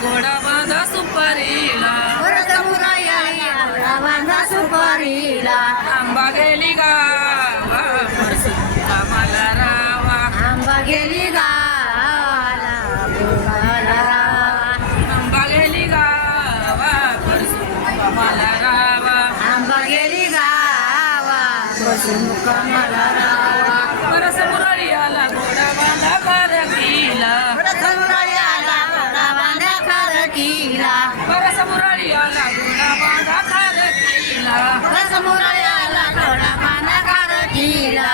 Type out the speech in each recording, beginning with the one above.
घोडा बांधा सुपारीला सुपारीला आंबा गेली गावा कामाला रावा आंबा गेली गावाला बोलायला रावा आंबा गेली गावा कामाला रावा आंबा गेली गावा बसून कामाला रावा परस मुरळी आला घोडा बांधा खारकीला परस मुरळी आला घोडा बांधा खारकीला परस मुरळी आला घोडा बांधा खारकीला परस मुरळी आला घोडा बांधा खारकीला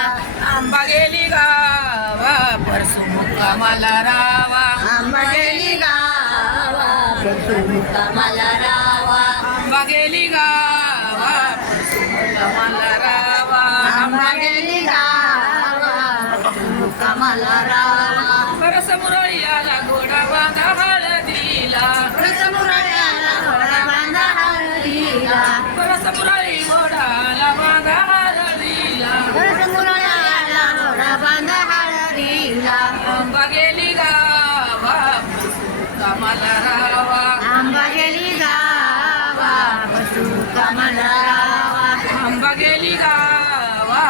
आंबा गेली गावा परसू मुक्कामाला रावा आंबा गेली गावा बसून कामाला रावा आंबा गेली गावा परसू मुक्कामाला रावा आंबा गेली गावा बसून कामाला रावा परस मुरळी आला घोडा बांधा हळदीला परस मुरळी आला घोडा बांधा हळदीला परस मुरळी घोडाला बांधा हळदीला परस मुरळी आला घोडा बांधा हळदीला आंबा गेली गावा कामाला रावा आंबा गेली गावा बसून कामाला रावा आंबा गेली गावा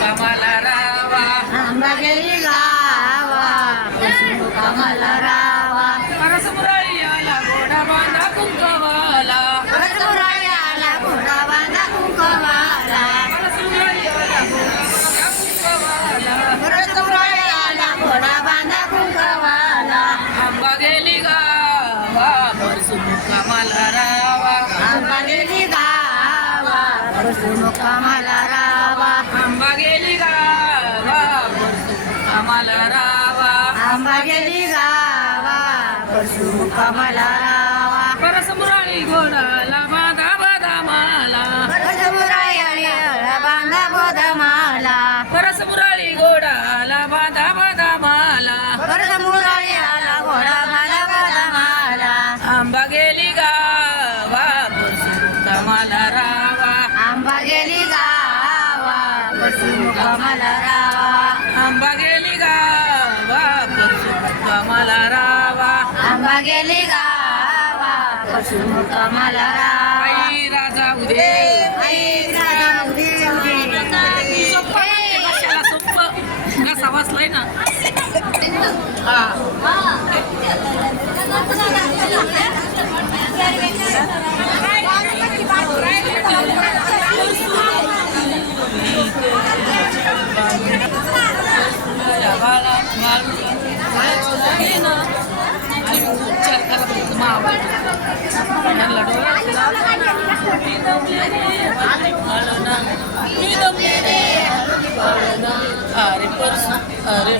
कामाला रावा आंबा गेली गावा बसून कामाला रावा परस मुरळी आला घोडा बांधा कुंकवाला परस मुरळी आला घोडा बांधा कुंकवाला परस मुरळी आला घोडा बांधा कुंकवाला परस मुरळी आला घोडा बांधा कुंकवाला आंबा गेली गावा परसू मुक्कामाला रावा आंबा गेली गावा बसून कामाला रावा आंबा गेली गावा परसू मुक्कामाला रावा आंबा गेली गावा बसून कामाला रावा परस मुरळी घोडाला बांधा बदामाला परस मुरळी आला बांधा बदामाला परस मुरळी घोडाला बांधा बदामाला परस मुरळी आला घोडा बांधा बदामाला आंबा गेली गावा परसू मुक्कामाला रावा आंबा गेली गावा बसून कामाला रावा आंबा गेली गावा परसू मुक्कामाला रावा आंबा गेली गावा बसून कामाला रावा आई राजा उदे आई राजा उदे उदे सोप्पं आहे भाषेला सोप्पं घसा बसलाय ना हा उपचार करा मावा त्यांना अरे परसू अरे